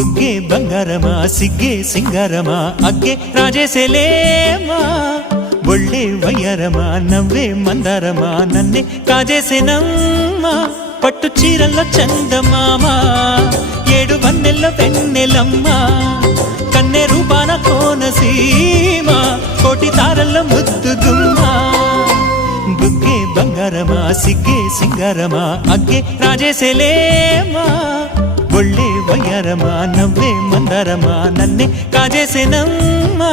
బుగ్గే బంగారమా సిగ్గే సింగారమా అగ్గే రాజేసేలేమా ఒళ్ళే వయ్యారమా నవ్వే మందారమా నన్నే కాజేసేనమ్మా పట్టు చీరల్లో చందమామా ఏడు వన్నెల్లో వెన్నెలమ్మా కన్నె రూపాన కోనసీమా కోటి తారల్లో ముద్దుగుమ్మా బుగ్గే బంగారమా సిగ్గే సింగారమా అగ్గే రాజేసేలేమా ఒళ్ళే వయ్యారమా నవ్వే మందారమా నన్నే కాజేసేనమ్మా